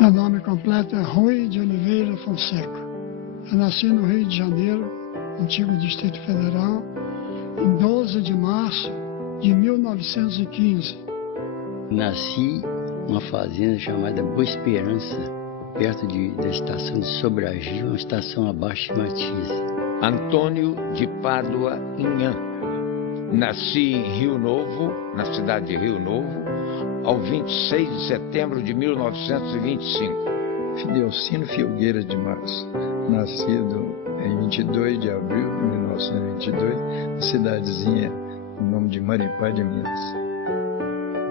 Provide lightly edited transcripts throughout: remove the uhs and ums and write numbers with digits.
Meu nome completo é Rui de Oliveira Fonseca. Eu nasci no Rio de Janeiro, antigo Distrito Federal, em 12 de março de 1915. Nasci numa fazenda chamada Boa Esperança, perto da estação de Sobradinho, uma estação abaixo de Matias. Antônio de Pádua Inhã. Nasci em Rio Novo, na cidade de Rio Novo, ao 26 de setembro de 1925. Fidelcino Filgueira de Março, nascido em 22 de abril de 1922, na cidadezinha com o nome de Maripá de Minas.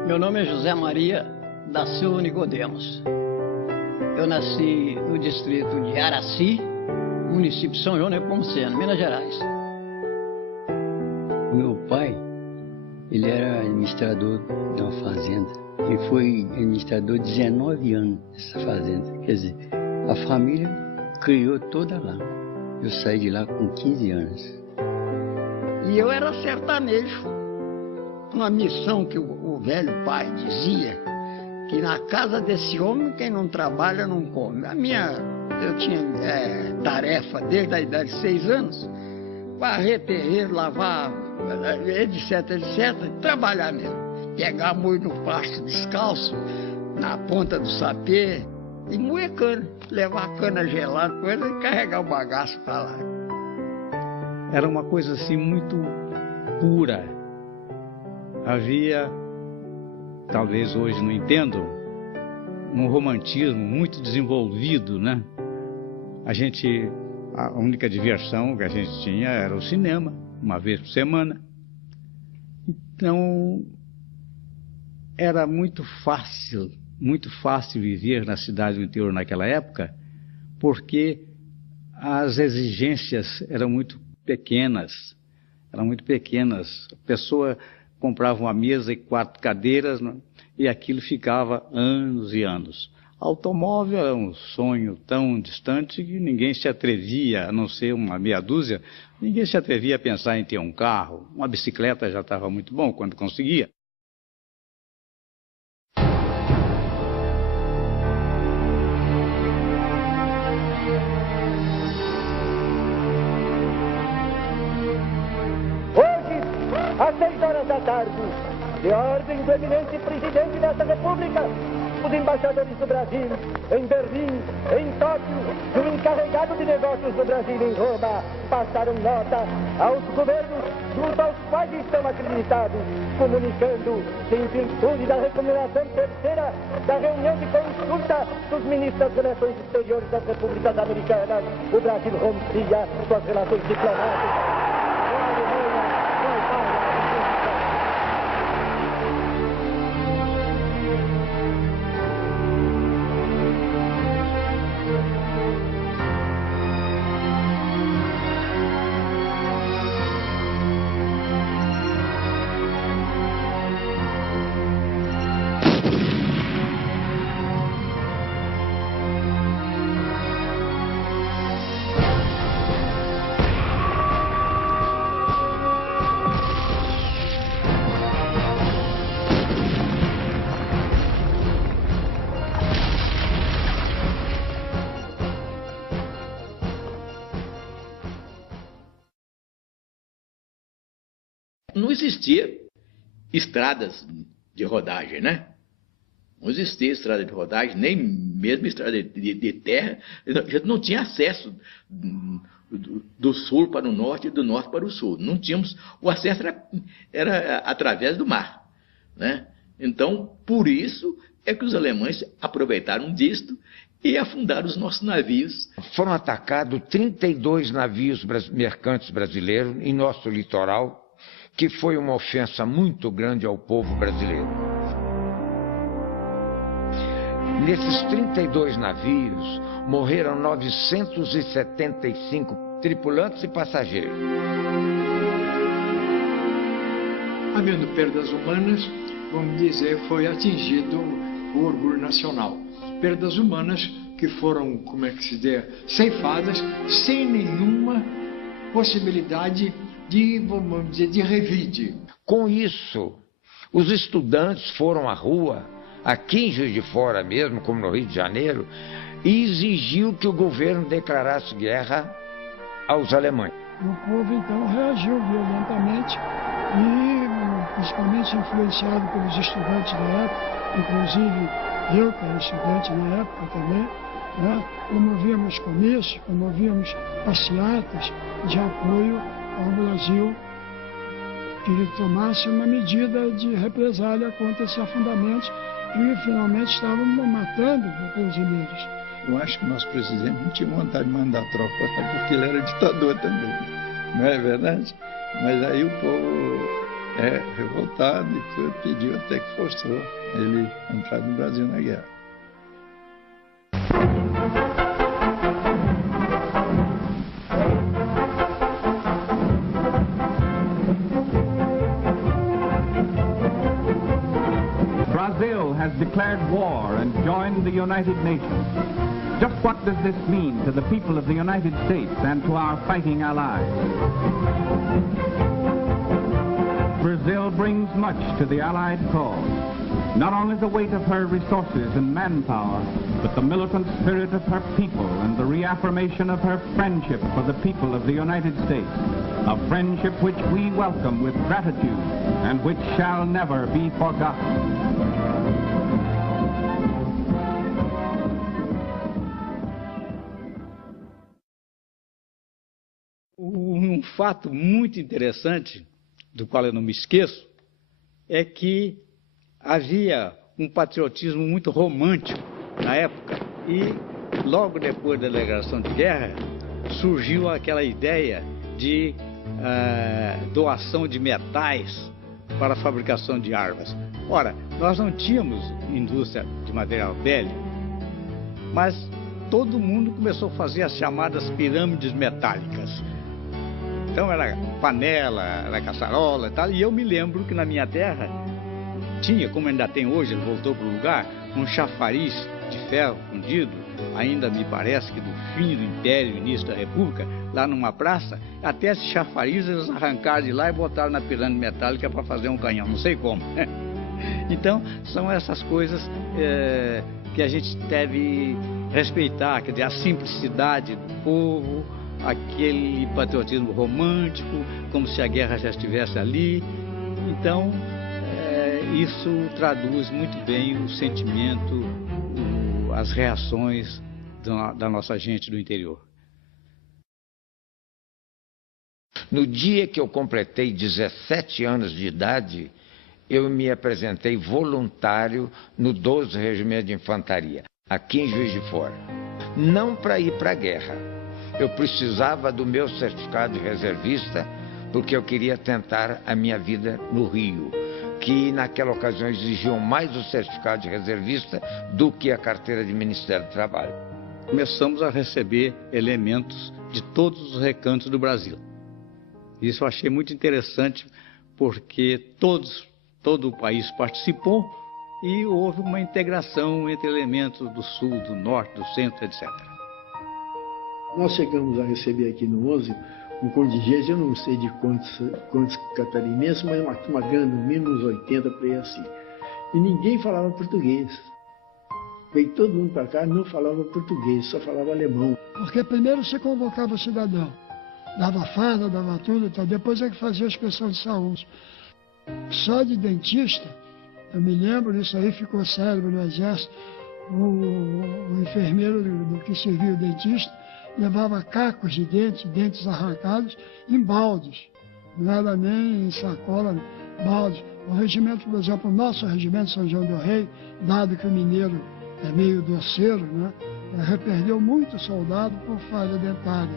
Meu nome é José Maria da Silva Nicodemos. Eu nasci no distrito de Araci, município de São João Nepomuceno, Minas Gerais. Meu pai, ele era administrador de uma fazenda. Ele foi administrador 19 anos dessa fazenda. Quer dizer, a família criou toda lá. Eu saí de lá com 15 anos. E eu era sertanejo. Uma missão que o velho pai dizia, que na casa desse homem quem não trabalha não come. Eu tinha tarefa desde a idade de 6 anos, varrer terreiro, lavar, etc, etc, trabalhar mesmo. Pegar moer no pasto descalço, na ponta do sapê, e moer cana, levar a cana gelada, coisa, e carregar o bagaço para lá. Era uma coisa assim muito pura. Havia, talvez hoje não entendam, um romantismo muito desenvolvido, né? A única diversão que a gente tinha era o cinema, uma vez por semana. Então, era muito fácil viver na cidade do interior naquela época, porque as exigências eram muito pequenas. A pessoa comprava uma mesa e 4 cadeiras, né? E aquilo ficava anos e anos. Automóvel era um sonho tão distante que ninguém se atrevia, a não ser uma meia dúzia, ninguém se atrevia a pensar em ter um carro. Uma bicicleta já estava muito bom quando conseguia. Às 6 horas da tarde, de ordem do eminente presidente desta república, os embaixadores do Brasil, em Berlim, em Tóquio, e o encarregado de negócios do Brasil em Roma, passaram nota aos governos junto aos quais estão acreditados, comunicando que, em virtude da recomendação terceira da reunião de consulta dos ministros das Relações Exteriores das Repúblicas Americanas, o Brasil rompia suas relações diplomáticas. existia estradas de rodagem, né? Não existia estrada de rodagem, nem mesmo estrada de terra. A gente não tinha acesso do sul para o norte e do norte para o sul. Não tínhamos, o acesso era através do mar, né? Então, por isso é que os alemães aproveitaram disto e afundaram os nossos navios. Foram atacados 32 navios mercantes brasileiros em nosso litoral, que foi uma ofensa muito grande ao povo brasileiro. Nesses 32 navios, morreram 975 tripulantes e passageiros. Havendo perdas humanas, vamos dizer, foi atingido o orgulho nacional. Perdas humanas que foram, como é que se diz, ceifadas, sem nenhuma possibilidade de, vamos dizer, de revide. Com isso, os estudantes foram à rua, aqui em Juiz de Fora mesmo, como no Rio de Janeiro, e exigiu que o governo declarasse guerra aos alemães. O povo, então, reagiu violentamente e, principalmente influenciado pelos estudantes da época, inclusive eu, que era estudante na época também, né, promovíamos comícios, promovíamos passeatas de apoio ao Brasil, que ele tomasse uma medida de represália contra esse afundamento e finalmente estavam matando os brasileiros. Eu acho que o nosso presidente não tinha vontade de mandar tropa, porque ele era ditador também, não é verdade? Mas aí o povo revoltado e tudo, pediu até que forçou ele a entrar no Brasil na guerra. Brazil has declared war and joined the United Nations. Just what does this mean to the people of the United States and to our fighting allies? Brazil brings much to the Allied cause, not only the weight of her resources and manpower, but the militant spirit of her people and the reaffirmation of her friendship for the people of the United States, a friendship which we welcome with gratitude and which shall never be forgotten. Um fato muito interessante, do qual eu não me esqueço, é que havia um patriotismo muito romântico na época e logo depois da declaração de guerra surgiu aquela ideia de doação de metais para a fabricação de armas. Ora, nós não tínhamos indústria de material bélico, mas todo mundo começou a fazer as chamadas pirâmides metálicas. Então era panela, era caçarola e tal, e eu me lembro que na minha terra tinha, como ainda tem hoje, ele voltou para o lugar, um chafariz de ferro fundido, ainda me parece que do fim do Império, início da República, lá numa praça, até esse chafariz eles arrancaram de lá e botaram na pirâmide metálica para fazer um canhão, não sei como. Então, são essas coisas que a gente deve respeitar, quer dizer, a simplicidade do povo, aquele patriotismo romântico, como se a guerra já estivesse ali. Então, isso traduz muito bem o sentimento, as reações da nossa gente do interior. No dia que eu completei 17 anos de idade, eu me apresentei voluntário no 12º Regimento de Infantaria, aqui em Juiz de Fora. Não para ir para a guerra. Eu precisava do meu certificado de reservista, porque eu queria tentar a minha vida no Rio, que naquela ocasião exigiam mais o certificado de reservista do que a carteira de Ministério do Trabalho. Começamos a receber elementos de todos os recantos do Brasil. Isso eu achei muito interessante, porque todo o país participou e houve uma integração entre elementos do sul, do norte, do centro, etc. Nós chegamos a receber aqui no 11 um contingente, eu não sei de quantos catarinenses, mas uma turma grande, no mínimo uns 80 para aí assim. E ninguém falava português. Veio todo mundo para cá, não falava português, só falava alemão. Porque primeiro você convocava o cidadão, dava farda, dava tudo, então depois é que fazia a inspeção de saúde. Só de dentista, eu me lembro, isso aí ficou célebre no Exército, o enfermeiro do que servia o dentista levava cacos de dentes arrancados em baldes, não era nem em sacola, baldes. O regimento, por exemplo, o nosso regimento São João del Rei, dado que o mineiro é meio doceiro, né, perdeu muito soldado por falha dentária.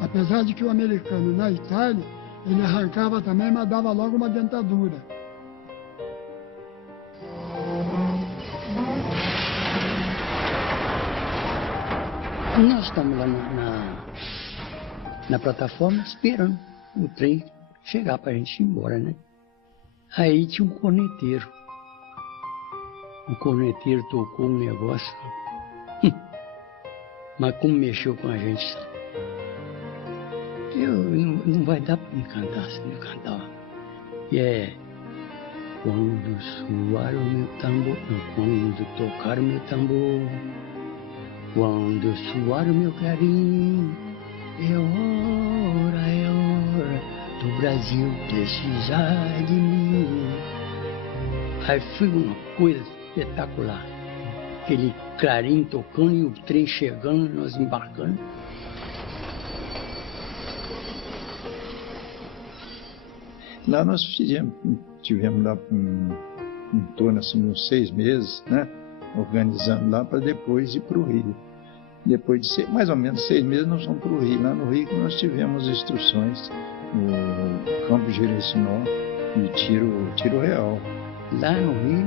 Apesar de que o americano na Itália, ele arrancava também, mas dava logo uma dentadura. Nós estamos lá na plataforma esperando o trem chegar para a gente ir embora, né? Aí tinha um corneteiro. O corneteiro tocou um negócio, mas como mexeu com a gente, não vai dar para me cantar, se me cantar. E é quando soar o meu tambor, quando tocar o meu tambor, quando soar o meu clarim, é hora do Brasil precisar de mim. Aí foi uma coisa espetacular. Aquele clarim tocando e o trem chegando, nós embarcando. Lá nós tivemos lá em torno assim, uns 6 meses, né? Organizando lá para depois ir para o Rio. Depois de mais ou menos 6 meses nós fomos para o Rio. Lá no Rio nós tivemos instruções no campo de Jerecinó e tiro real. Lá no Rio,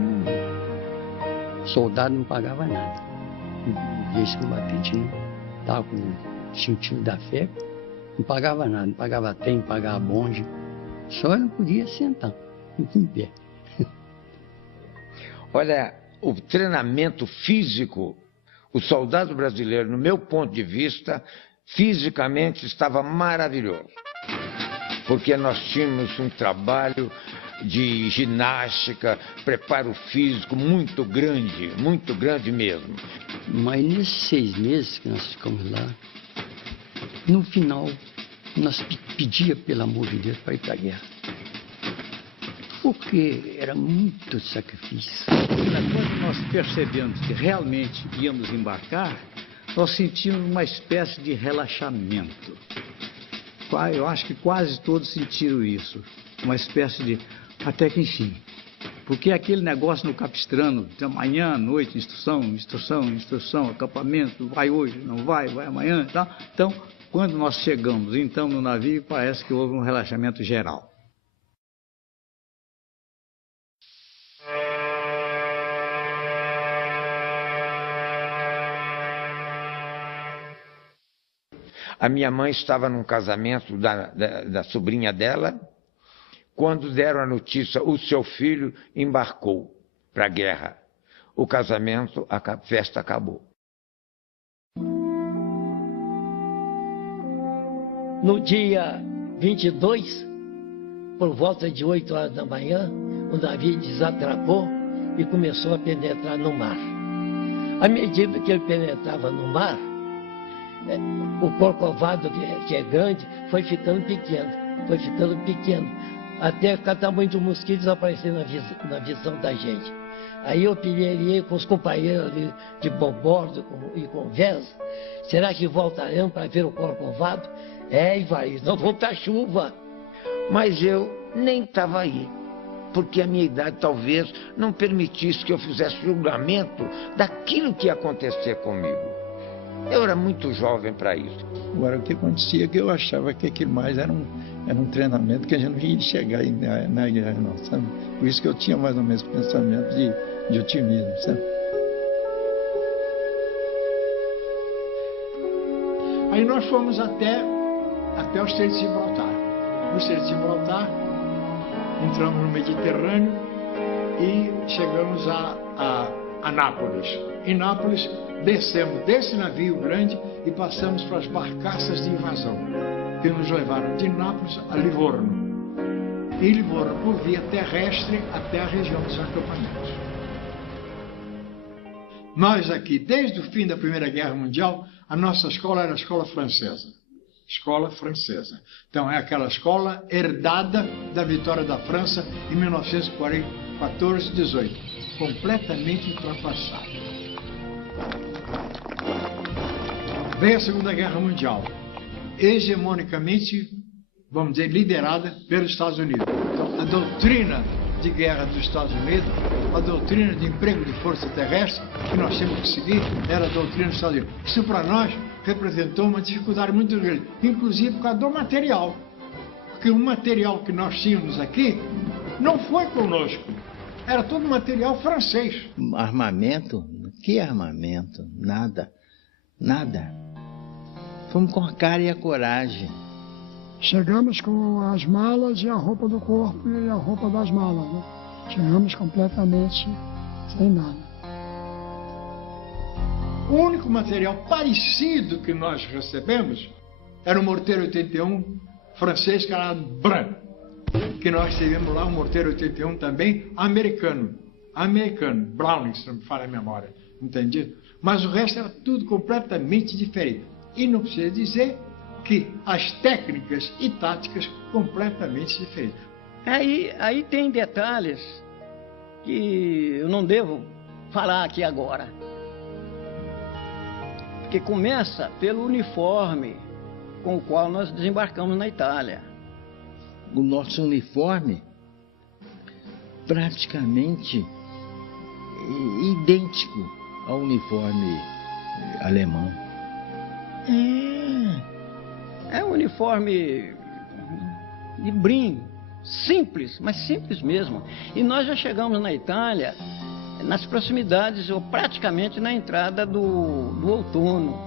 o soldado não pagava nada. Esse combatente estava com o sentido da fé, não pagava nada, não pagava trem, não pagava bonde. Só não podia sentar, em pé. Olha, o treinamento físico, o soldado brasileiro, no meu ponto de vista, fisicamente estava maravilhoso. Porque nós tínhamos um trabalho de ginástica, preparo físico muito grande mesmo. Mas nesses 6 meses que nós ficamos lá, no final, nós pedíamos, pelo amor de Deus, para ir para a guerra. Porque era muito sacrifício. Quando nós percebemos que realmente íamos embarcar, nós sentimos uma espécie de relaxamento. Eu acho que quase todos sentiram isso. Uma espécie de... Até que enfim. Porque aquele negócio no Capistrano, de manhã, à noite, instrução, acampamento, vai hoje, não vai amanhã e tal. Então, quando nós chegamos, então, no navio, parece que houve um relaxamento geral. A minha mãe estava num casamento da sobrinha dela, quando deram a notícia, o seu filho embarcou para a guerra. O casamento, a festa acabou. No dia 22, por volta de 8 horas da manhã, o navio desatracou e começou a penetrar no mar. À medida que ele penetrava no mar, o Corcovado, que é grande, foi ficando pequeno, até que o tamanho do mosquito desaparecer na visão da gente. Aí eu pilhei com os companheiros ali de bordo e conversa, será que voltaremos para ver o Corcovado? Ivaí, não vou estar chuva. Mas eu nem estava aí, porque a minha idade talvez não permitisse que eu fizesse julgamento daquilo que ia acontecer comigo. Eu era muito jovem para isso. Agora, o que acontecia é que eu achava que aquilo mais era um treinamento que a gente não ia chegar na guerra, não, sabe? Por isso que eu tinha mais ou menos pensamento de otimismo, sabe? Aí nós fomos até o Estreito de Gibraltar. No Estreito de Gibraltar, entramos no Mediterrâneo e chegamos a Nápoles. Em Nápoles, descemos desse navio grande e passamos para as barcaças de invasão, que nos levaram de Nápoles a Livorno. E Livorno, por via terrestre, até a região dos acampamentos. Nós aqui, desde o fim da Primeira Guerra Mundial, a nossa escola era a escola francesa. escola francesa. Então é aquela escola herdada da vitória da França em 1914-18, completamente ultrapassada. Veio a Segunda Guerra Mundial, hegemonicamente, vamos dizer, liderada pelos Estados Unidos. Então, a doutrina de guerra dos Estados Unidos, a doutrina de emprego de força terrestre, que nós temos que seguir, era a doutrina dos Estados Unidos. Isso para nós representou uma dificuldade muito grande, inclusive por causa do material. Porque o material que nós tínhamos aqui não foi conosco. Era todo material francês. Armamento? Que armamento? Nada. Nada. Fomos com a cara e a coragem. Chegamos com as malas e a roupa do corpo e a roupa das malas, né? Chegamos completamente sem nada. O único material parecido que nós recebemos era o morteiro 81 francês, que era Bran, que nós tivemos lá, um morteiro 81 também americano, Browning, se não me falha a memória, entendido? Mas o resto era tudo completamente diferente. E não precisa dizer que as técnicas e táticas completamente diferentes. Aí tem detalhes que eu não devo falar aqui agora. Porque começa pelo uniforme com o qual nós desembarcamos na Itália. O nosso uniforme praticamente idêntico ao uniforme alemão. É um uniforme de brim, simples, mas simples mesmo. E nós já chegamos na Itália nas proximidades, ou praticamente na entrada do outono.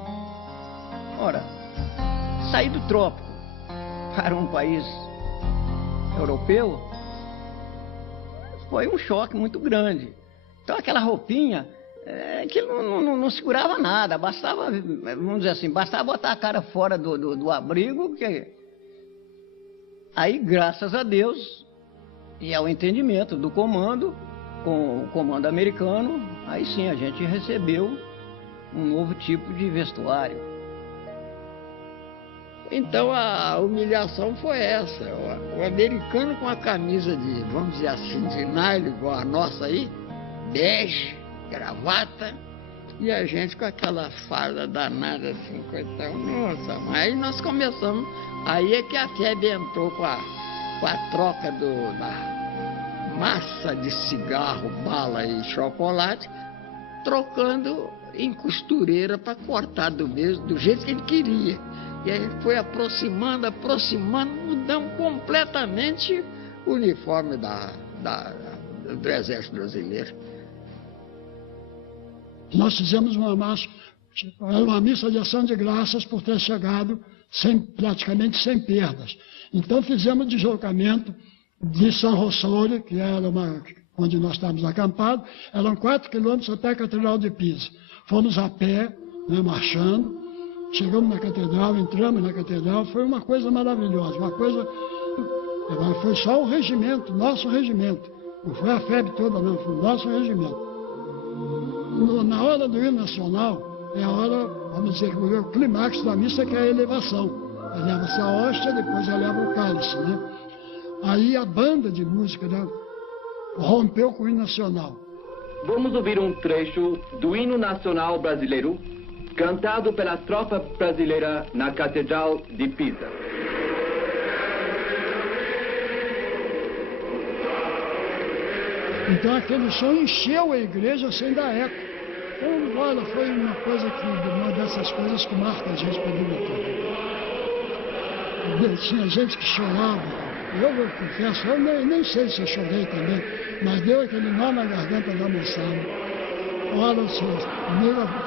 Ora, sair do trópico para um país europeu foi um choque muito grande. Então aquela roupinha que não segurava nada, bastava, vamos dizer assim, bastava botar a cara fora do abrigo, que aí, graças a Deus, e ao entendimento do comando, com o comando americano, aí sim a gente recebeu um novo tipo de vestuário. Então a humilhação foi essa, o americano com a camisa de, vamos dizer assim, de nylon, igual a nossa aí, bege, gravata, e a gente com aquela farda danada assim, coitão, nossa, mas aí nós começamos, aí é que a febre entrou com a troca da massa de cigarro, bala e chocolate, trocando em costureira para cortar do jeito que ele queria. E a gente foi aproximando, mudamos completamente o uniforme do Exército Brasileiro. Nós fizemos uma missa de ação de graças por ter chegado praticamente sem perdas. Então fizemos o deslocamento de San Rossore, que era onde nós estávamos acampados, eram 4 quilômetros até a Catedral de Pisa. Fomos a pé, né, marchando, chegamos na Catedral, entramos na Catedral, foi uma coisa maravilhosa, foi só o regimento, nosso regimento. Não foi a FEB toda, não, foi o nosso regimento. Na hora do hino nacional, é a hora, vamos dizer, o clímax da missa, que é a elevação. Eleva-se a hóstia, depois eleva o cálice, né? Aí a banda de música, né, rompeu com o hino nacional. Vamos ouvir um trecho do hino nacional brasileiro, cantado pela tropa brasileira na Catedral de Pisa. Então aquele som encheu a igreja sem dar eco. Então, olha, foi uma dessas coisas que marca a gente para a vida toda. Tinha gente que chorava. Eu confesso, eu nem sei se eu chorei também, mas deu aquele nó na garganta da moçada. Olha,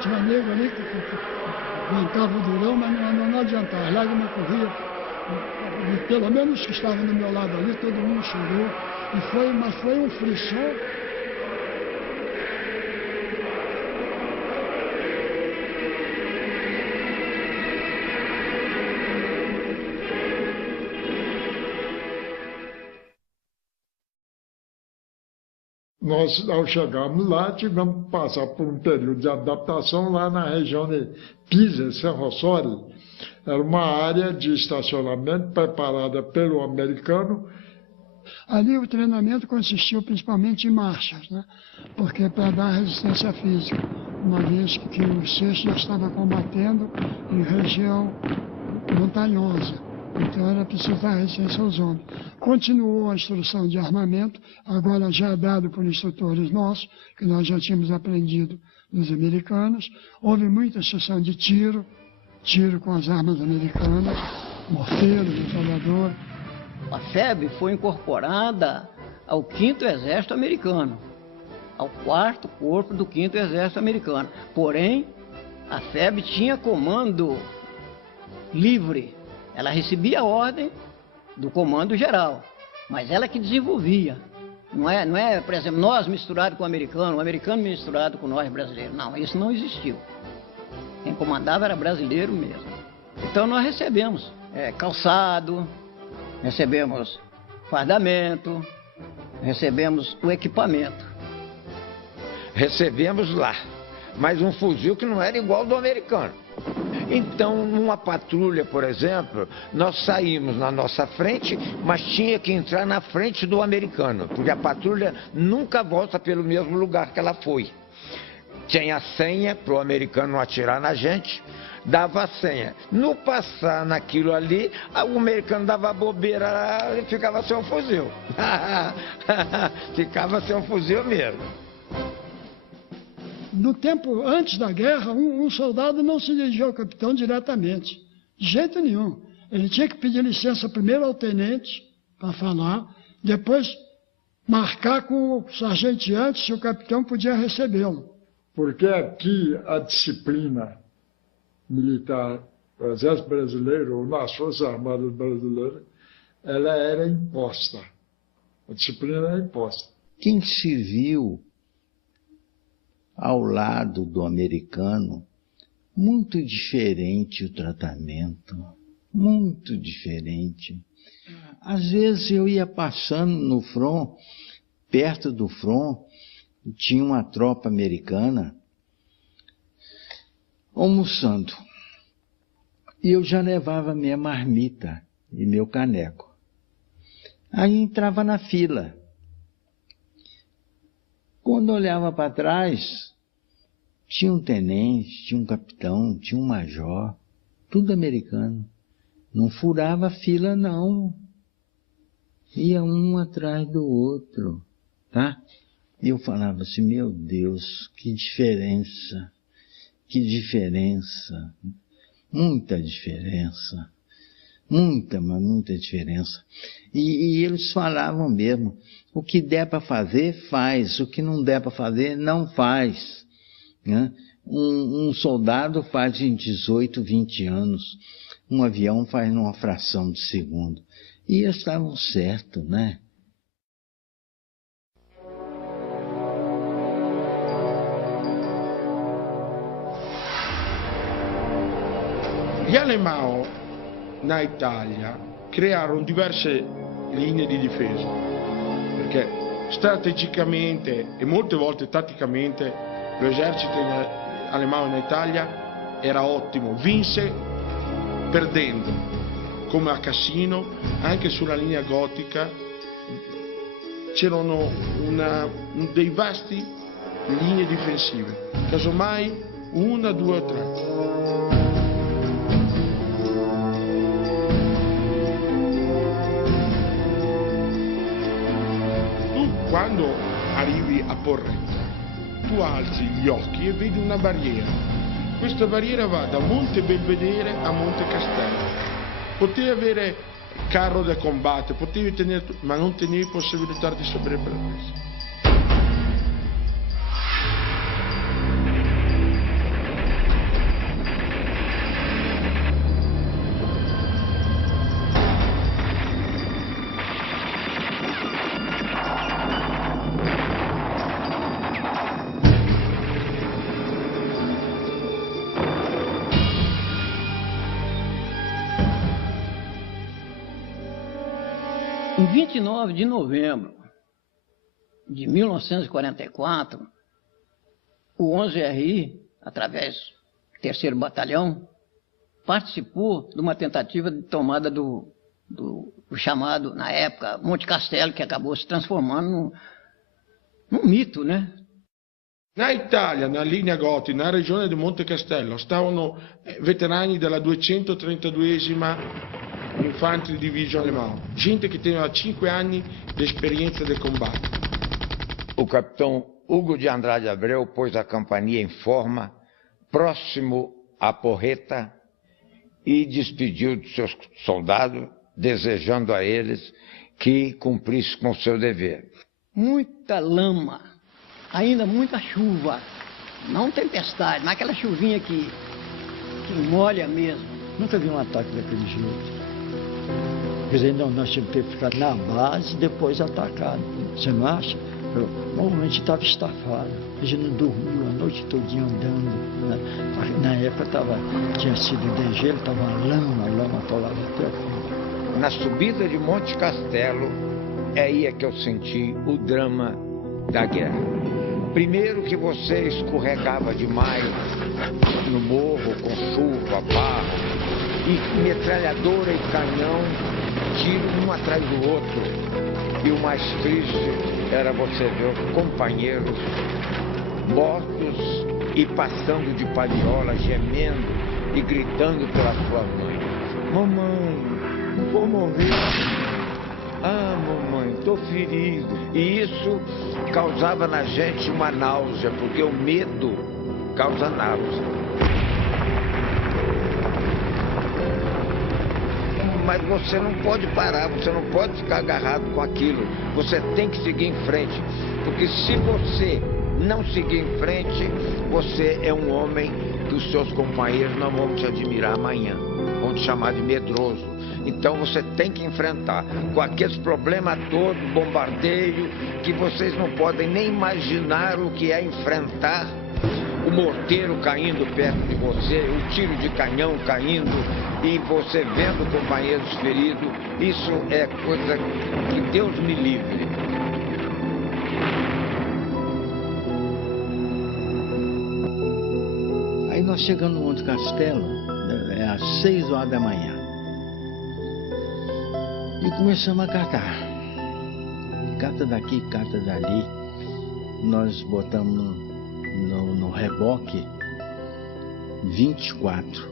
tinha nego ali que aguentava o durão, mas não adiantava, a lágrima corria. E pelo menos os que estavam do meu lado ali, todo mundo chorou. Mas foi um frisson. Nós, ao chegarmos lá, tivemos que passar por um período de adaptação lá na região de Pisa, San Rossore, era uma área de estacionamento preparada pelo americano. Ali o treinamento consistiu principalmente em marchas, né? Porque para dar resistência física, uma vez que o 6º já estava combatendo em região montanhosa, então era preciso dar resistência aos homens. Continuou a instrução de armamento, agora já dado por instrutores nossos, que nós já tínhamos aprendido dos americanos. Houve muita instrução de tiro com as armas americanas, morteiro, metralhadora. A FEB foi incorporada ao 5º Exército Americano, ao 4º Corpo do 5º Exército Americano. Porém, a FEB tinha comando livre. Ela recebia a ordem do comando geral, mas ela que desenvolvia. Não é, por exemplo, nós misturados com o americano misturado com nós brasileiros. Não, isso não existiu. Quem comandava era brasileiro mesmo. Então nós recebemos calçado, recebemos fardamento, recebemos o equipamento. Recebemos lá, mas um fuzil que não era igual ao do americano. Então, numa patrulha, por exemplo, nós saímos na nossa frente, mas tinha que entrar na frente do americano, porque a patrulha nunca volta pelo mesmo lugar que ela foi. Tinha a senha para o americano não atirar na gente, dava a senha. No passar naquilo ali, o americano dava bobeira e ficava sem um fuzil. Ficava sem um fuzil mesmo. No tempo antes da guerra, um soldado não se dirigia ao capitão diretamente, de jeito nenhum. Ele tinha que pedir licença primeiro ao tenente para falar, depois marcar com o sargenteante se o capitão podia recebê-lo. Porque aqui a disciplina militar do Exército Brasileiro ou nas Forças Armadas Brasileiras, ela era imposta. A disciplina era imposta. Quem se viu ao lado do americano, muito diferente o tratamento, muito diferente. Às vezes eu ia passando no front, perto do front, tinha uma tropa americana almoçando. E eu já levava minha marmita e meu caneco. Aí entrava na fila. Quando olhava para trás, tinha um tenente, tinha um capitão, tinha um major, tudo americano. Não furava a fila, não. Ia um atrás do outro, tá? E eu falava assim, meu Deus, que diferença, muita diferença, mas muita diferença. E eles falavam mesmo, o que der para fazer, faz, o que não der para fazer, não faz. Né? Um soldado faz em 18, 20 anos, um avião faz numa fração de segundo. E eles estavam certos, né? Gli alemão na Italia crearono diverse linee di difesa, perché strategicamente e molte volte tatticamente l'esercito alemão na Italia era ottimo, vinse perdendo, come a Cassino, anche sulla linea gotica c'erano dei vasti linee difensive, casomai una, due o tre. Quando arrivi a Porretta, tu alzi gli occhi e vedi una barriera. Questa barriera va da Monte Belvedere a Monte Castello. Potevi avere carro da combattere, potevi tenere, ma non tenevi possibilità di sopravvivenza. Em 29 de novembro de 1944, o 11RI, através do 3º Batalhão, participou de uma tentativa de tomada do chamado, na época, Monte Castelo, que acabou se transformando num mito, né? Na Italia, na linea Goti, na regione di Monte Castello, stavano veterani della 232esima Infantry Division alemão, gente que tem 5 anni di esperienza del combattimento. O capitão Hugo de Andrade Abreu pôs a companhia em forma, próximo à Porreta, e despediu de seus soldados, desejando a eles que cumprissem com seu dever. Muita lama, ainda muita chuva, não tempestade, mas aquela chuvinha que molha mesmo. Nunca vi um ataque daquele jeito. Quer dizer, nós tínhamos que ficar na base e depois atacar. Você não acha? Normalmente estava estafado. A gente não dormiu a noite todinha andando. Né? Na época tinha sido degelo, estava lama atolada até o fim. Na subida de Monte Castelo, é aí que eu senti o drama da guerra. Primeiro que você escorregava demais no morro, com chuva, barro, e metralhadora e canhão, tiro um atrás do outro. E o mais triste era você ver os companheiros mortos e passando de paliola, gemendo e gritando pela sua mãe. Mamãe, vou morrer. Ah, mamãe, estou ferido. E isso causava na gente uma náusea, porque o medo causa náusea. Mas você não pode parar, você não pode ficar agarrado com aquilo. Você tem que seguir em frente. Porque se você não seguir em frente, você é um homem que os seus companheiros não vão te admirar amanhã. Vão te chamar de medroso. Então você tem que enfrentar com aqueles problemas todos, bombardeio, que vocês não podem nem imaginar o que é enfrentar. O morteiro caindo perto de você, o tiro de canhão caindo e você vendo companheiros feridos, isso é coisa que Deus me livre. Aí nós chegamos no Monte Castelo, às 6 horas da manhã, e começamos a catar. Cata daqui, cata dali. Nós botamos no reboque 24.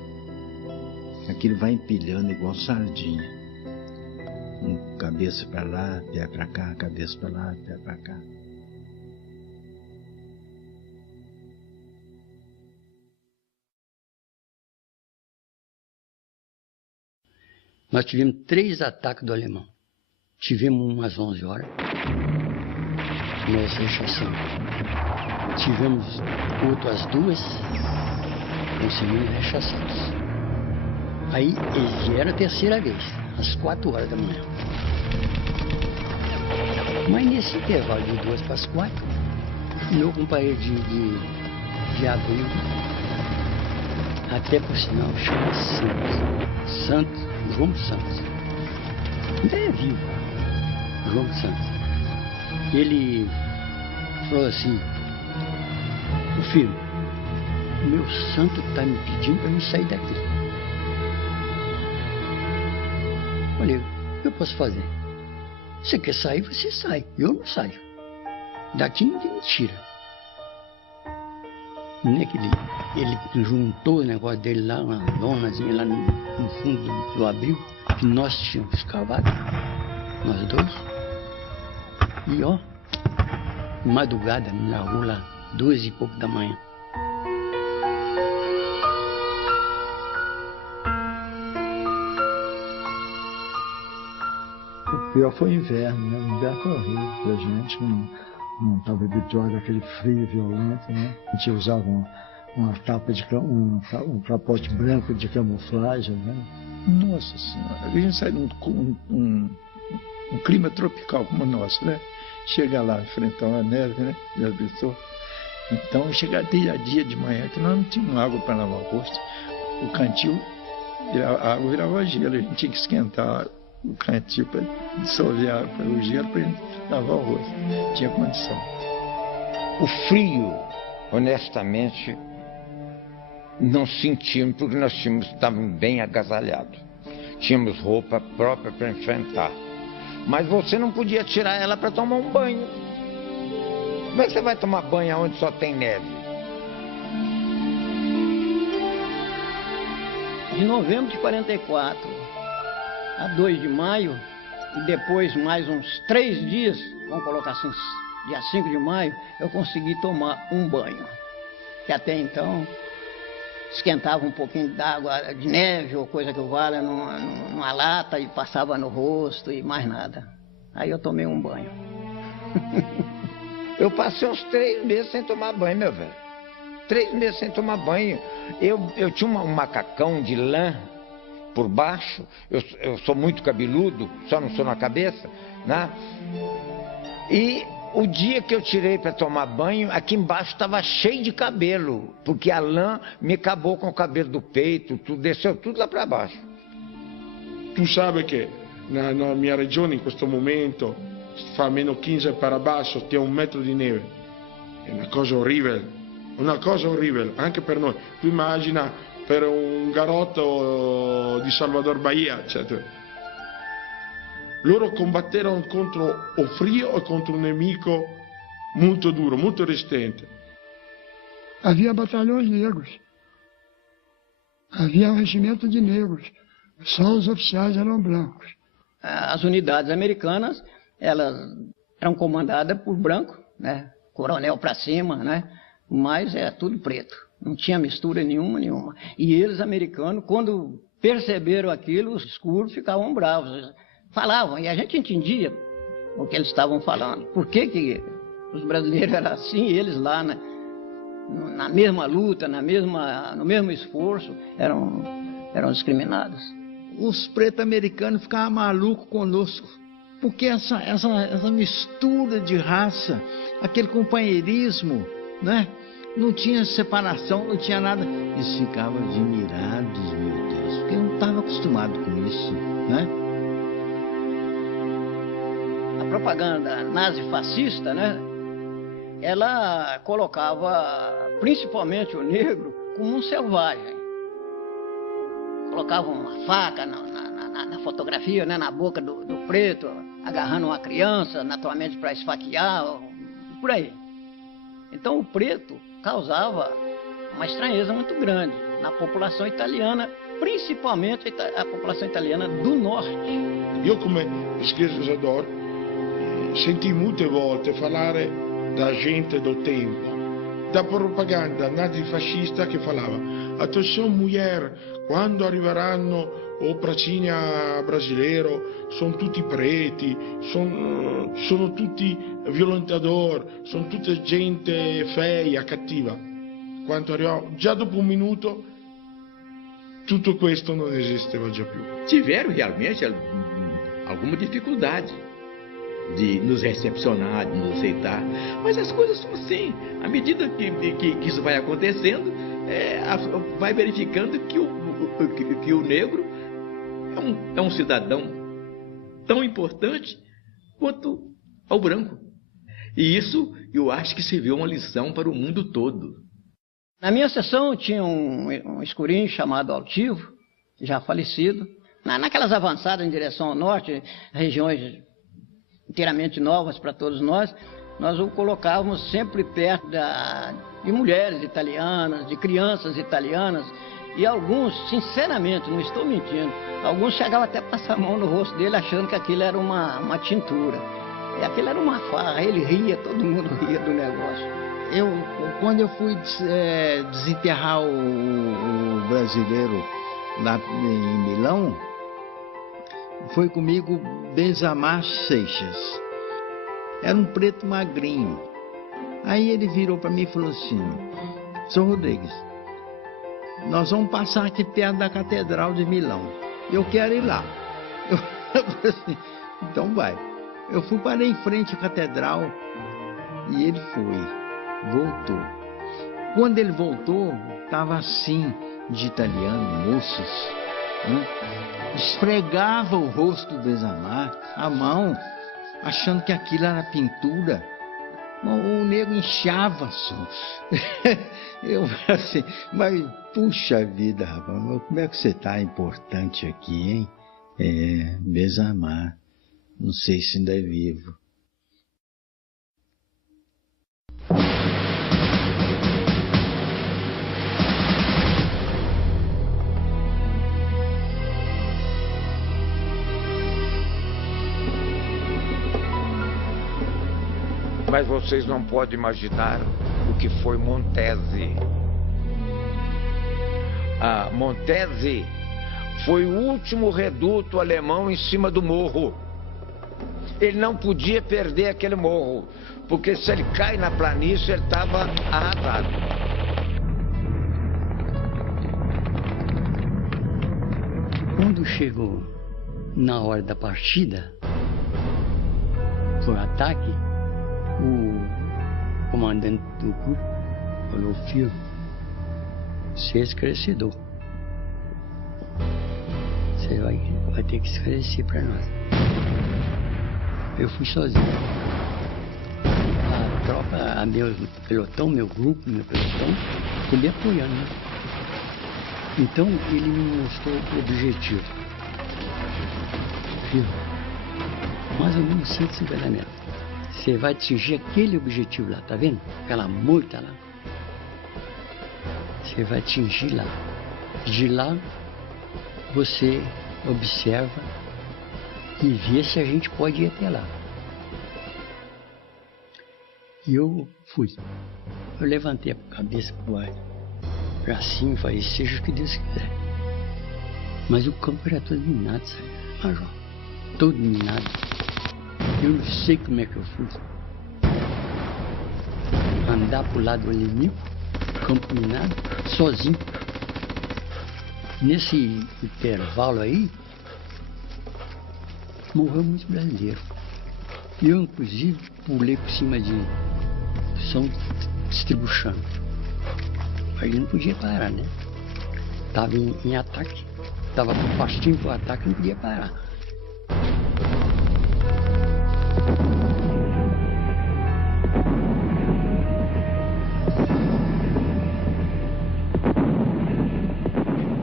Aquilo vai empilhando igual sardinha. Cabeça para lá, pé para cá, cabeça para lá, pé para cá. Nós tivemos 3 ataques do alemão. Tivemos um às 11 horas. Nós rechaçamos. Tivemos outro às 2, conseguimos rechaçados. Aí eles vieram a terceira vez, às 4 horas da manhã. Mas nesse intervalo de 2 para as 4, meu companheiro de abrigo, até por sinal, chama Santos, João Santos. Ainda é vivo, João Santos. Ele falou assim: "O filho, meu santo está me pedindo para me sair daqui." Olha, o que eu posso fazer? Você quer sair, você sai. Eu não saio. Daqui ninguém me tira. Não é que ele juntou o negócio dele lá, uma lonazinha lá no fundo do abrigo, que nós tínhamos cavado, nós dois. E ó, madrugada, me largou lá, 2 e pouco da manhã. O pior foi o inverno, né? O inverno foi horrível pra gente, não estava habituado àquele frio violento, né? A gente usava uma capa um capote branco de camuflagem, né? Nossa Senhora, a gente sai num clima tropical como o nosso, né? Chega lá, enfrentar uma neve, né? Já pensou? Então, chegar dia a dia de manhã, que nós não tínhamos água para lavar o rosto. O cantil, a água virava gelo, a gente tinha que esquentar o cantil para dissolver o gelo para a gente lavar o rosto. Tinha condição. O frio, honestamente, não sentíamos, porque nós estávamos bem agasalhados. Tínhamos roupa própria para enfrentar. Mas você não podia tirar ela para tomar um banho. Como é que você vai tomar banho onde só tem neve? De novembro de 44 a 2 de maio, e depois mais uns 3 dias, vamos colocar assim, dia 5 de maio, eu consegui tomar um banho. Que até então esquentava um pouquinho d'água de neve ou coisa que eu valha numa lata e passava no rosto e mais nada. Aí eu tomei um banho. Eu passei uns 3 meses sem tomar banho, meu velho. 3 meses sem tomar banho. Eu tinha um macacão de lã por baixo. Eu sou muito cabeludo, só não sou na cabeça, né? E o dia que eu tirei para tomar banho, aqui embaixo estava cheio de cabelo, porque a lã me acabou com o cabelo do peito, tudo, desceu tudo lá para baixo. Tu sabe che nella mia regione in questo momento fa meno 15 para basso, c'è 1 metro di neve. È una cosa orribile, anche per noi. Tu immagina per un garotto di Salvador Bahia, eccetera. Loro combatterono contro o frio e contro un nemico molto duro, molto resistente. Havia batalhões negros. Havia um regimento de negros. Só os oficiais eram brancos. As unidades americanas, elas eram comandadas por branco, né? Coronel para cima, né? Mas é tudo preto. Não tinha mistura nenhuma. E eles, americanos, quando perceberam aquilo, os escuros ficavam bravos. Falavam, e a gente entendia o que eles estavam falando. Por que os brasileiros eram assim e eles lá, né? Na mesma luta, no mesmo esforço, eram discriminados. Os pretos americanos ficavam malucos conosco, porque essa mistura de raça, aquele companheirismo, né? Não tinha separação, não tinha nada. Eles ficavam admirados, meu Deus, porque eu não estava acostumado com isso, né? A propaganda nazi-fascista, né? Ela colocava principalmente o negro como um selvagem. Colocava uma faca na fotografia, né? Na boca do preto, agarrando uma criança, naturalmente para esfaquear, por aí. Então o preto causava uma estranheza muito grande na população italiana, principalmente a popolação italiana do norte. Io come pesquisador senti molte volte parlare da gente do tempo, da propaganda nazifascista che falava: attenzione mulher, quando arriveranno o pracinha brasileiro, sono tutti preti, sono tutti violentador, sono tutta gente feia, cattiva. Quando arrivava, già dopo un minuto, tutto questo non esisteva già più. Tiveram realmente alguma dificuldade de nos recepcionar, de nos aceitar, mas as coisas são assim. À medida que isso vai acontecendo, vai verificando que o negro é um cidadão tão importante quanto ao branco. E isso eu acho que serviu uma lição para o mundo todo. Na minha seção tinha um escurinho chamado Altivo, já falecido. Naquelas avançadas em direção ao norte, regiões inteiramente novas para todos nós o colocávamos sempre perto de mulheres italianas, de crianças italianas, e alguns, sinceramente, não estou mentindo, alguns chegavam até a passar a mão no rosto dele achando que aquilo era uma tintura. E aquilo era uma farra, ele ria, todo mundo ria do negócio. Quando eu fui desenterrar o brasileiro lá em Milão, foi comigo Benzamar Seixas. Era um preto magrinho. Aí ele virou para mim e falou assim: Sr. Rodrigues, nós vamos passar aqui perto da Catedral de Milão. Eu quero ir lá. Eu falei assim, então vai. Eu fui para em frente à Catedral e ele voltou. Quando ele voltou, estava assim, de italiano, moços, né? Esfregava o rosto do Benzamar, a mão, achando que aquilo era pintura. O nego inchava só. Eu assim, mas puxa vida, rapaz, como é que você tá importante aqui, hein? Besamar. Não sei se ainda é vivo. Mas vocês não podem imaginar o que foi Montese. Montese foi o último reduto alemão em cima do morro. Ele não podia perder aquele morro, porque se ele cai na planície, ele estava arrasado. Quando chegou na hora da partida, por ataque, o comandante do grupo falou: filho, você é esclarecedor. Você vai ter que esclarecer para nós. Eu fui sozinho. A tropa, meu pelotão, meu pelotão, ficou me apoiando, né? Então ele me mostrou o objetivo. Filho, mais ou menos 150 metros. Você vai atingir aquele objetivo lá, tá vendo? Aquela moita lá. Você vai atingir lá. De lá, você observa e vê se a gente pode ir até lá. E eu fui. Eu levantei a cabeça para cima e falei: seja o que Deus quiser. Mas o campo era todo minado, sabe, Major? Todo minado. Eu não sei como é que eu fui. Andar pro lado do inimigo, campo minado, sozinho. Nesse intervalo aí, morreu muitos brasileiros. Eu, inclusive, pulei por cima de São Distribuição. Aí não podia parar, né? Estava em ataque. Estava partindo para o ataque, não podia parar.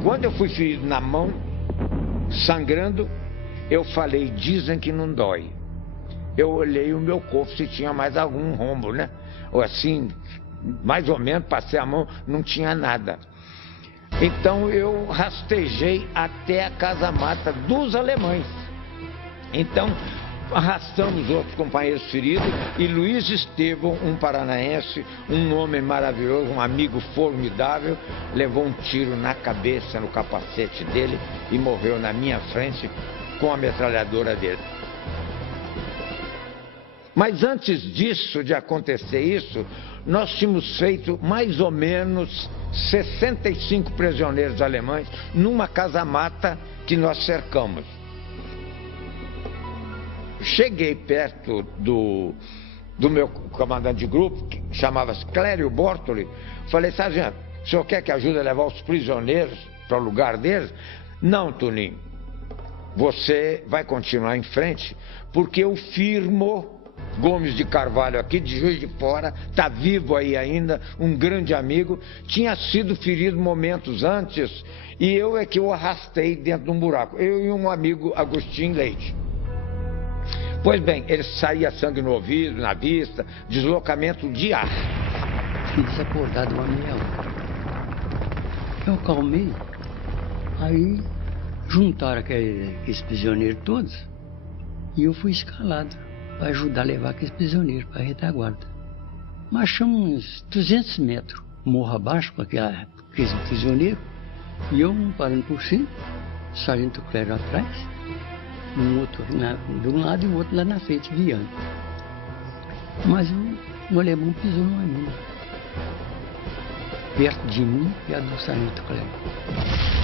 Quando eu fui ferido na mão, sangrando, eu falei: dizem que não dói. Eu olhei o meu corpo se tinha mais algum rombo, né? Ou assim, mais ou menos, passei a mão, não tinha nada. Então eu rastejei até a casa-mata dos alemães. Então arrastamos outros companheiros feridos e Luiz Estevão, um paranaense, um homem maravilhoso, um amigo formidável, levou um tiro na cabeça, no capacete dele e morreu na minha frente com a metralhadora dele. Mas antes disso, de acontecer isso, nós tínhamos feito mais ou menos 65 prisioneiros alemães numa casa-mata que nós cercamos. Cheguei perto do meu comandante de grupo, que chamava-se Clério Bortoli, falei: sargento, o senhor quer que ajude a levar os prisioneiros para o lugar deles? Não, Toninho, você vai continuar em frente, porque o Firmo Gomes de Carvalho, aqui de Juiz de Fora, está vivo aí ainda, um grande amigo, tinha sido ferido momentos antes, e eu é que o arrastei dentro de um buraco, eu e um amigo, Agostinho Leite. Pois bem, ele saía sangue no ouvido, na vista, deslocamento de ar. Fiz acordar do avião. Eu acalmei, aí juntaram aqueles prisioneiros todos e eu fui escalado para ajudar a levar aqueles prisioneiros para a retaguarda. Marchamos uns 200 metros, morro abaixo com aqueles prisioneiros, e eu parando por cima, o sargento Clério atrás, um outro de um lado e o outro lá na frente, guiando. Mas o alemão pisou numa mina, perto de mim e a do sargento Clério.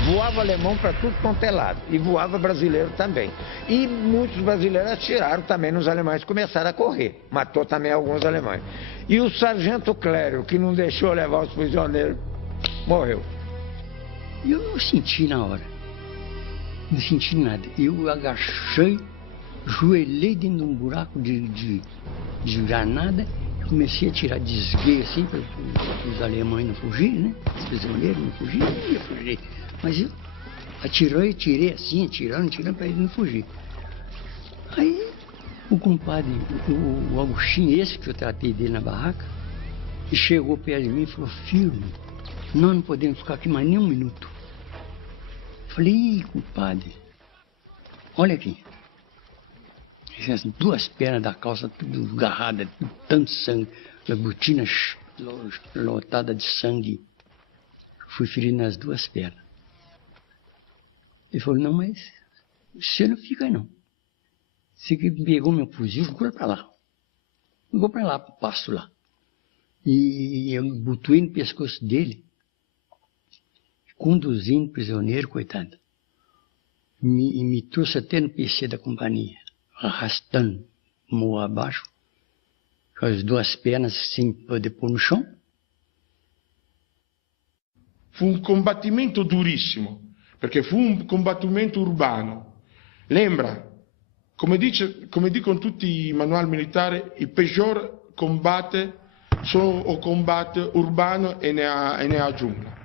Voava alemão para tudo quanto é lado, e voava brasileiro também. E muitos brasileiros atiraram também nos alemães, começaram a correr, matou também alguns alemães. E o sargento Clério, que não deixou levar os prisioneiros, morreu. E eu não senti na hora. Não senti nada. Eu agachei, joelhei dentro de um buraco de granada comecei a tirar, desguei assim, para os alemães não fugirem, né? Os prisioneiros não fugirem, eu ia fugir. Mas eu atirei assim, atirando para ele não fugir. Aí o compadre, o Agostinho, esse que eu tratei dele na barraca, que chegou perto de mim e falou: filho, nós não podemos ficar aqui mais nem um minuto. Falei: ih, compadre, olha aqui. As duas pernas da calça tudo agarrada, tanto sangue, as botinas lotadas de sangue. Fui ferido nas duas pernas. Ele falou: não, mas você não fica não. Você que pegou meu fuzil, ficou para lá. Ficou para lá, pro pasto lá. E eu botuei no pescoço dele, conduzindo o prisioneiro, coitado. Me trouxe até no PC da companhia, arrastando morro abaixo, com as duas pernas sem poder pôr no chão. Fu un combattimento durissimo, perché fu un combattimento urbano. Lembra, come dicono tutti i manuali militari, il peggior combatte urbano e ne ha giungla.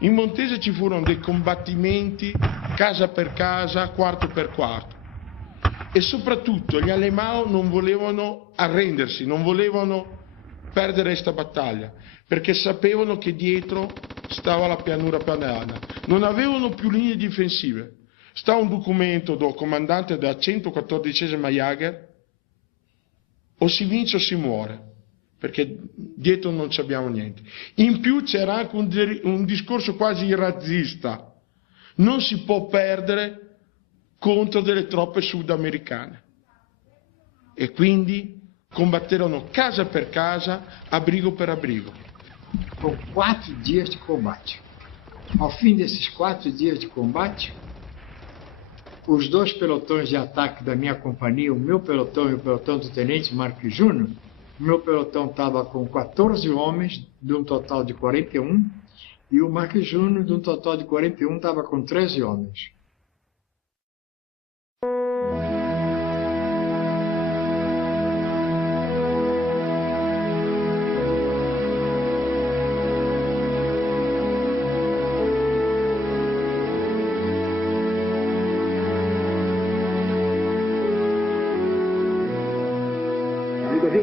In Montese ci furono dei combattimenti casa per casa, quarto per quarto. E soprattutto gli alemani non volevano arrendersi, non volevano perdere questa battaglia, perché sapevano che dietro stava la pianura padana. Non avevano più linee difensive. Sta un documento del comandante della 114esima Jager: o si vince o si muore, perché dietro non abbiamo niente. In più c'era anche un discorso quasi razzista: non si può perdere contro delle troppe sudamericane. E quindi combatterono casa per casa, abrigo per abrigo. Foram 4 dias de combate. Ao fim desses 4 dias de combate, os 2 pelotões de ataque da minha companhia, o meu pelotão e o pelotão do Tenente Marques Júnior, o meu pelotão estava com 14 homens, de um total de 41, e o Marques Júnior, de um total de 41, estava com 13 homens.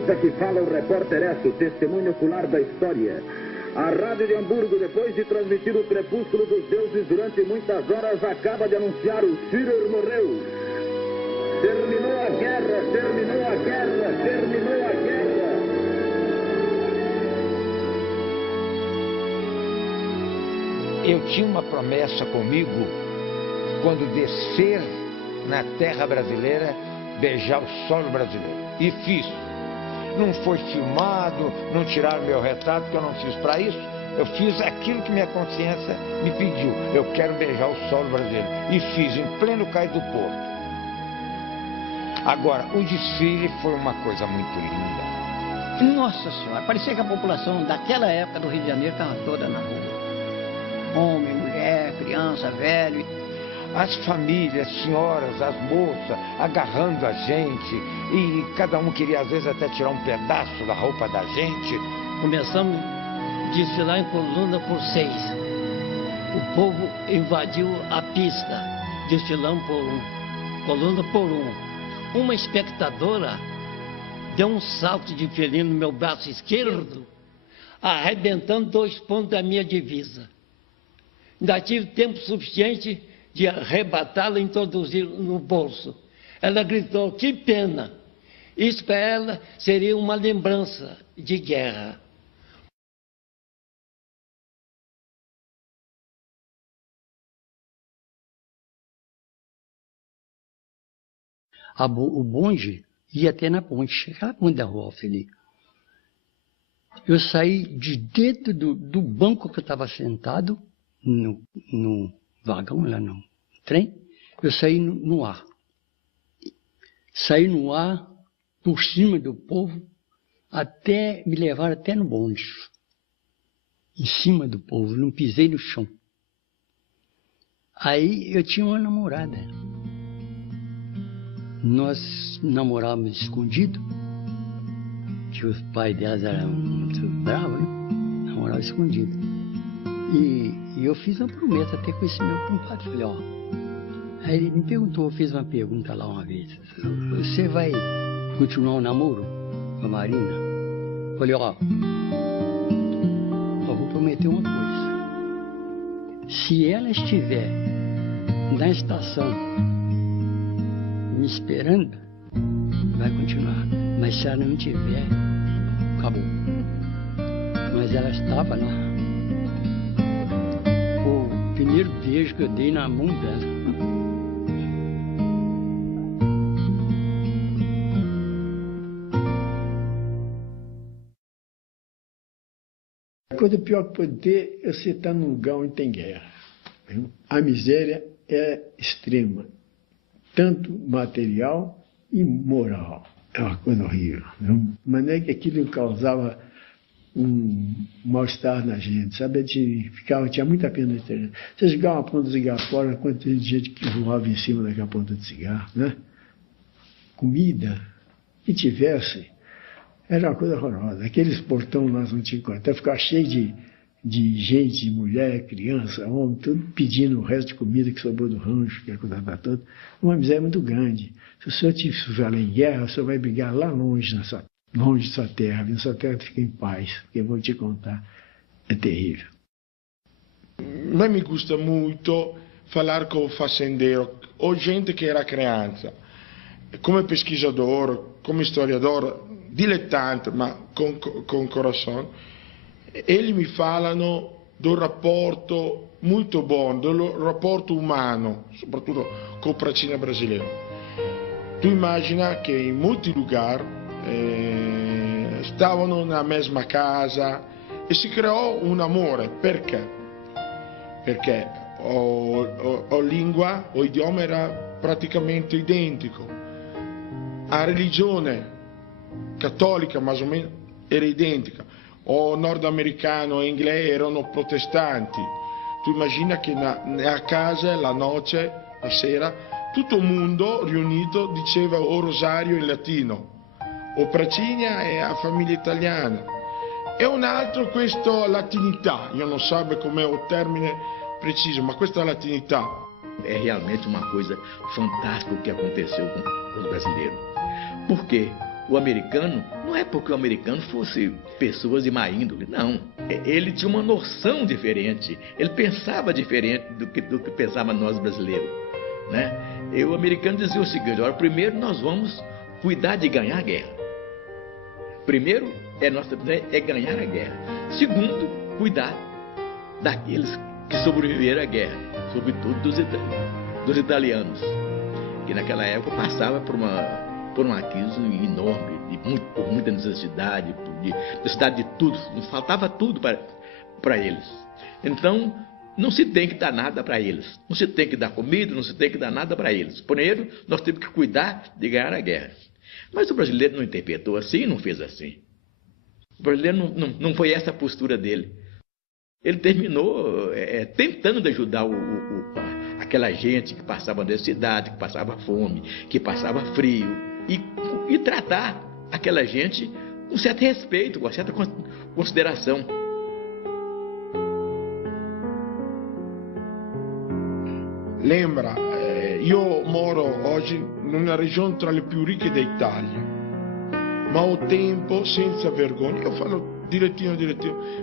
Aqui fala o repórter Esso, testemunho ocular da história. A Rádio de Hamburgo, depois de transmitir o crepúsculo dos deuses durante muitas horas, acaba de anunciar: o Führer morreu. Terminou a guerra, terminou a guerra, terminou a guerra. Eu tinha uma promessa comigo, quando descer na terra brasileira, beijar o solo brasileiro. E fiz. Não foi filmado, não tiraram meu retrato, porque eu não fiz para isso. Eu fiz aquilo que minha consciência me pediu. Eu quero beijar o solo brasileiro. E fiz em pleno Cais do Porto. Agora, o desfile foi uma coisa muito linda. Nossa Senhora, parecia que a população daquela época do Rio de Janeiro estava toda na rua. Homem, mulher, criança, velho. As famílias, as senhoras, as moças, agarrando a gente, e cada um queria às vezes até tirar um pedaço da roupa da gente. Começamos a desfilar em coluna por 6. O povo invadiu a pista, desfilando por 1, coluna por 1. Uma espectadora deu um salto de felino no meu braço esquerdo, arrebentando 2 pontos da minha divisa. Ainda tive tempo suficiente de arrebatá-la e introduzir no bolso. Ela gritou: que pena! Isso para ela seria uma lembrança de guerra. O bonde ia até na ponte, aquela ponte da Rua ali. Eu saí de dentro do banco que eu estava sentado, no vagão lá no trem, eu saí no ar. Saí no ar, por cima do povo, até me levar até no bonde. Em cima do povo, não pisei no chão. Aí eu tinha uma namorada. Nós namorávamos escondido, que que os pais delas eram muito bravos, né? Namorava escondido. E eu fiz uma promessa até com esse meu compadre. Falei, ó. Aí ele me perguntou, fez uma pergunta lá uma vez. Você vai continuar o namoro com a Marina? Falei, ó. Eu vou prometer uma coisa. Se ela estiver na estação me esperando, vai continuar. Mas se ela não estiver, acabou. Mas ela estava lá. O primeiro beijo que eu dei na mão dela. A coisa pior que pode ter é você estar num lugar onde tem guerra. A miséria é extrema, tanto material e moral. É uma coisa horrível. Mas não é que aquilo causava um mal-estar na gente, sabe? A gente tinha muita pena de ter. Você jogava uma ponta de cigarro fora, quanta gente que voava em cima daquela ponta de cigarro, né? Comida, que tivesse, era uma coisa horrorosa. Aqueles portões nós não tínhamos conta. Até ficava cheio de gente, mulher, criança, homem, tudo pedindo o resto de comida que sobrou do rancho, que a coisa da toda. Uma miséria muito grande. Se o senhor estiver em guerra, o senhor vai brigar lá longe de sua terra. Na sua terra fica em paz, porque eu vou te contar, é terrível. A me gusta muito falar com o fazendeiro, ou gente que era criança, come pesquisador, come historiador, dilettante, ma con coração. Eles me falam do rapporto muito bom, do rapporto umano, soprattutto com o pracinha brasileiro. Tu immagina che in molti lugar stavano nella mesma casa e si creò un amore. Perché? Perché o lingua, o idioma era praticamente identico. A religione cattolica, mais ou menos, era identica. O nordamericano e inglese erano protestanti. Tu immagina che nella casa, la noce, la sera, tutto il mondo riunito diceva o rosario in latino. O pracinha è a famiglia italiana. E un altro, questa latinità. Io non so com'è o termine preciso, ma questa latinità. É realmente uma coisa fantástica o que aconteceu com os brasileiros. Por quê? O americano, não é porque o americano fosse pessoas de má índole, não. Ele tinha uma noção diferente, ele pensava diferente do que pensava nós brasileiros, né? E o americano dizia o seguinte: olha, primeiro nós vamos cuidar de ganhar a guerra. Primeiro é ganhar a guerra. Segundo, cuidar daqueles que sobreviveram à guerra, sobretudo dos italianos, que naquela época passava por uma crise enorme, por muita necessidade, necessidade de tudo, faltava tudo para eles. Então, não se tem que dar nada para eles, não se tem que dar comida, não se tem que dar nada para eles. Primeiro, nós temos que cuidar de ganhar a guerra. Mas o brasileiro não interpretou assim, não fez assim. O brasileiro não foi essa a postura dele. Ele terminou tentando ajudar aquela gente que passava necessidade, que passava fome, que passava frio. E tratar aquela gente com certo respeito, com certa consideração. Lembra, io moro oggi in una regione tra le più ricche d'Italia, ma ho tempo, senza vergogna, io farò direttino,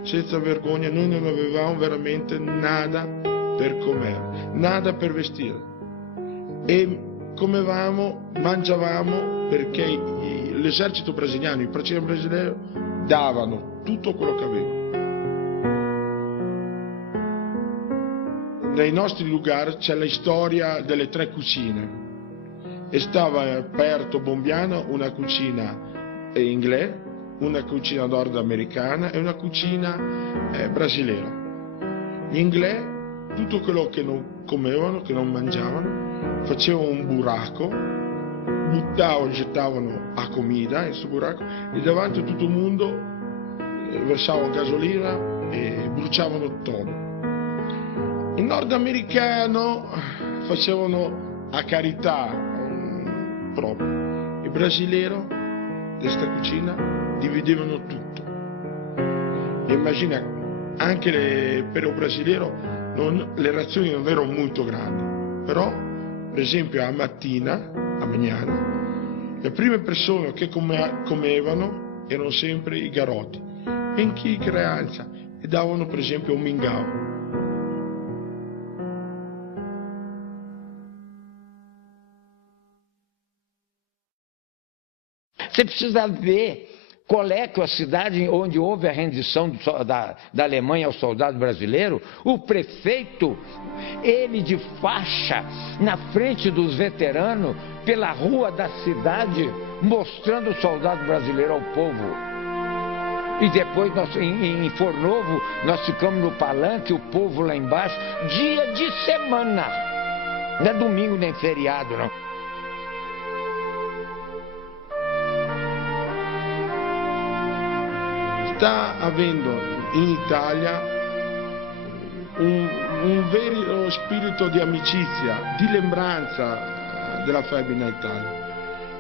senza vergogna, noi non avevamo veramente nada per comer, nada per vestire. E comevamo, mangiavamo, perché l'esercito brasiliano, i pracinha brasileiro, davano tutto quello che avevano. Nei nostri lugar c'è la storia delle 3 cucine. E stava aperto Bombiano una cucina inglese, una cucina nordamericana e una cucina brasileira. Gli inglesi, tutto quello che non comevano, che non mangiavano, facevano un buracco, gettavano a comida in questo buracco e davanti a tutto il mondo versavano gasolina e bruciavano tutto. Il nordamericano facevano a carità proprio. Il brasileiro questa cucina dividevano tutto. E immagina, anche per un brasiliano le razioni non erano molto grandi, però per esempio a manhã, le prime persone che comevano erano sempre i garotti, anche crianze, e davano per esempio un mingau. Você precisa ver qual é que a cidade onde houve a rendição da Alemanha ao soldado brasileiro, o prefeito, ele de faixa, na frente dos veteranos, pela rua da cidade, mostrando o soldado brasileiro ao povo. E depois, em Fornovo, nós ficamos no palanque, o povo lá embaixo, dia de semana. Não é domingo nem feriado, não. Sta avendo in Italia un vero spirito di amicizia, di lembranza della FEB in Italia.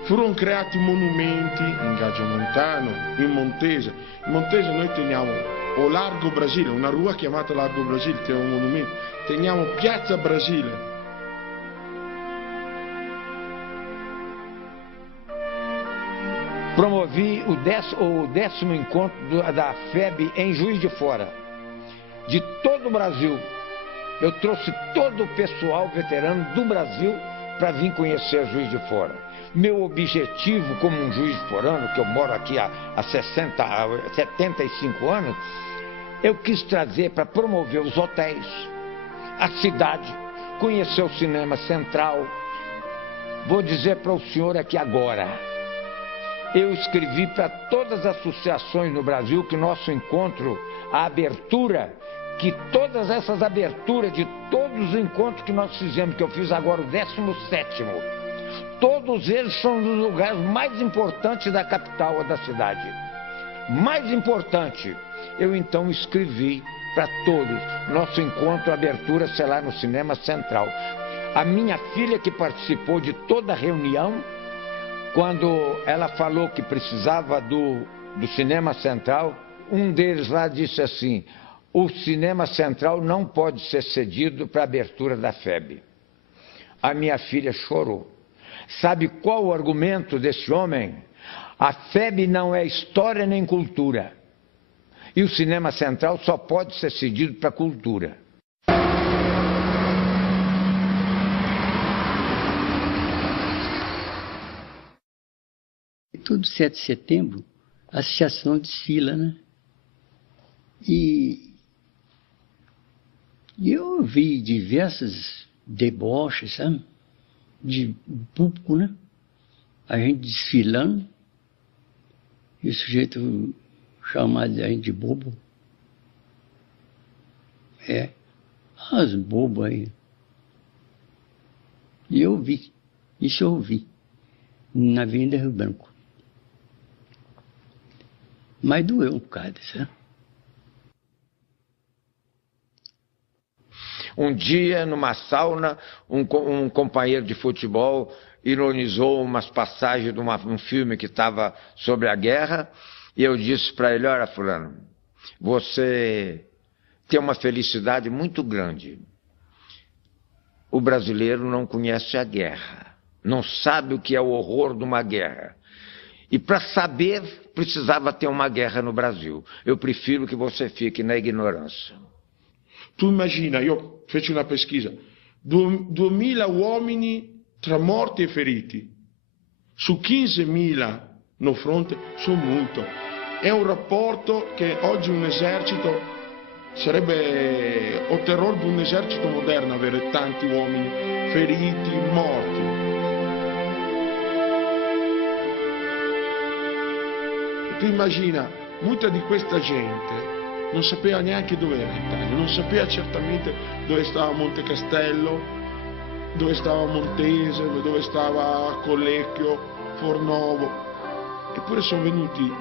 Furono creati monumenti in Gagiomontano, in Montese. In Montese noi teniamo o Largo Brasile, una rua chiamata Largo Brasile, che è un monumento. Teniamo Piazza Brasile. Promovi o 10º encontro da FEB em Juiz de Fora, de todo o Brasil. Eu trouxe todo o pessoal veterano do Brasil para vir conhecer Juiz de Fora. Meu objetivo como um juiz forano, que eu moro aqui há 75 anos, eu quis trazer para promover os hotéis, a cidade, conhecer o Cinema Central. Vou dizer para o senhor aqui agora, eu escrevi para todas as associações no Brasil que nosso encontro, a abertura, que todas essas aberturas de todos os encontros que nós fizemos, que eu fiz agora o 17º, todos eles são os lugares mais importantes da capital ou da cidade. Mais importante, eu então escrevi para todos, nosso encontro, a abertura será no Cinema Central. A minha filha que participou de toda a reunião, quando ela falou que precisava do Cinema Central, um deles lá disse assim: o Cinema Central não pode ser cedido para a abertura da FEB. A minha filha chorou. Sabe qual o argumento desse homem? A FEB não é história nem cultura. E o Cinema Central só pode ser cedido para a cultura. Todo 7 de setembro, a associação desfila, né? E eu vi diversas deboches, sabe? De público, né? A gente desfilando, e o sujeito chamado a gente de bobo. As bobas aí. E eu vi, isso eu vi, na Avenida Rio Branco. Mas doeu um bocado, sabe? Um dia, numa sauna, um companheiro de futebol ironizou umas passagens de um filme que estava sobre a guerra, e eu disse para ele: olha, fulano, você tem uma felicidade muito grande. O brasileiro não conhece a guerra, não sabe o que é o horror de uma guerra. E para saber, precisava ter uma guerra no Brasil. Eu prefiro que você fique na ignorância. Tu immagina, io feci una pesquisa, 2.000 uomini tra morti e feriti, su 15.000 no fronte, sono molto. È un rapporto che oggi un esercito, sarebbe o terrore di un esercito moderno avere tanti uomini feriti, morti. Tu immagina, molta di questa gente non sapeva neanche dove era l'Italia, non sapeva certamente dove stava Monte Castello, dove stava Montese, dove stava Collecchio, Fornovo. Eppure sono venuti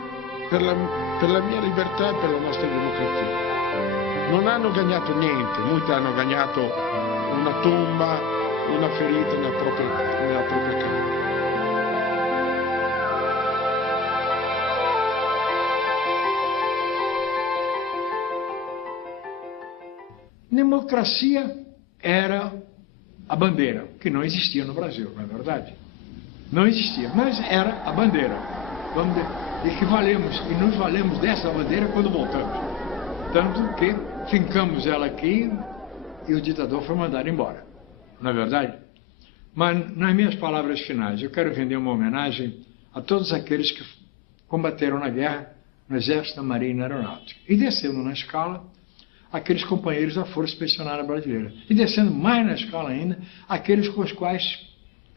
per la mia libertà e per la nostra democrazia. Non hanno guadagnato niente, molti hanno guadagnato una tomba, una ferita nella propria casa. Democracia era a bandeira, que não existia no Brasil, não é verdade? Não existia, mas era a bandeira. E nos valemos dessa bandeira quando voltamos. Tanto que fincamos ela aqui e o ditador foi mandado embora, não é verdade? Mas, nas minhas palavras finais, eu quero render uma homenagem a todos aqueles que combateram na guerra no Exército, na Marinha e na Aeronáutica. E descendo na escala, aqueles companheiros da Força Expedicionária Brasileira. E descendo mais na escala ainda, aqueles com os quais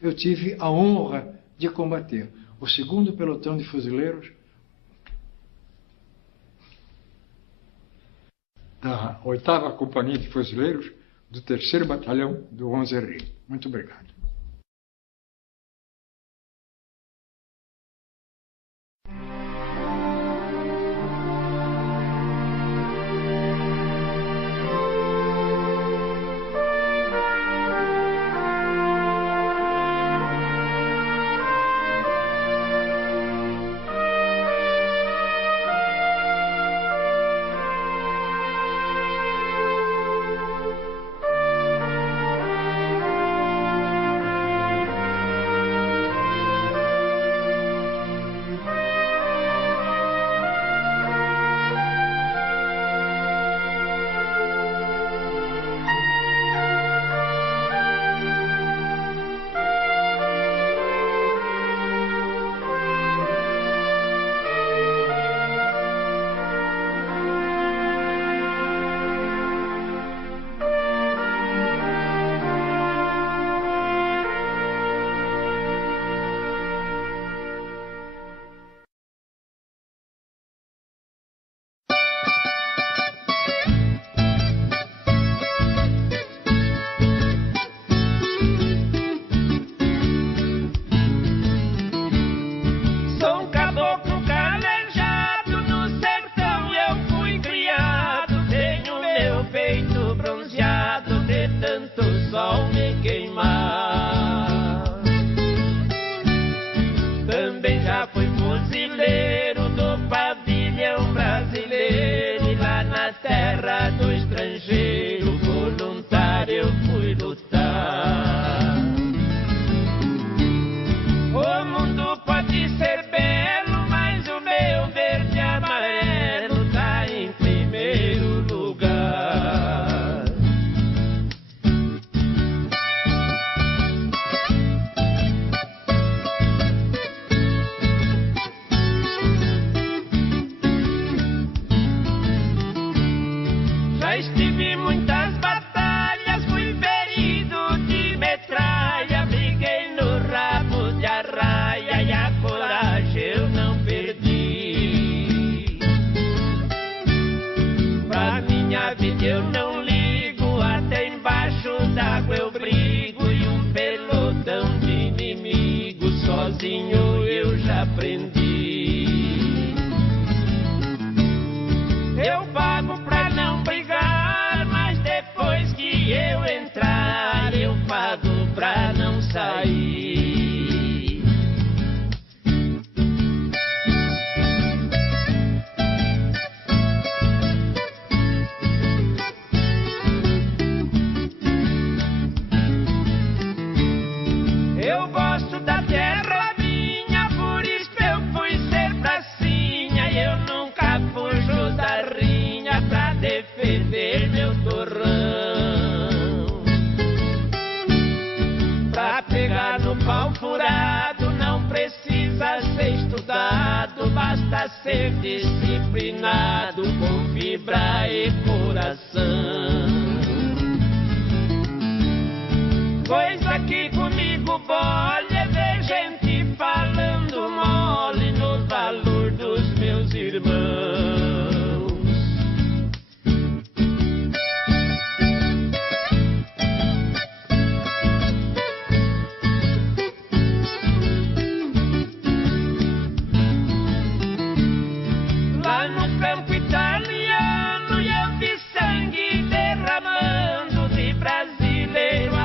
eu tive a honra de combater. O 2º Pelotão de Fuzileiros da 8ª Companhia de Fuzileiros do 3º Batalhão do 11 Rio. Muito obrigado.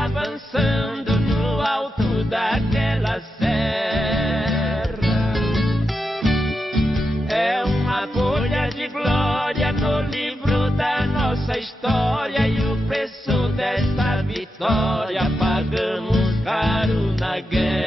Avançando no alto da Olha aí o preço dessa vitória, pagamos caro na guerra.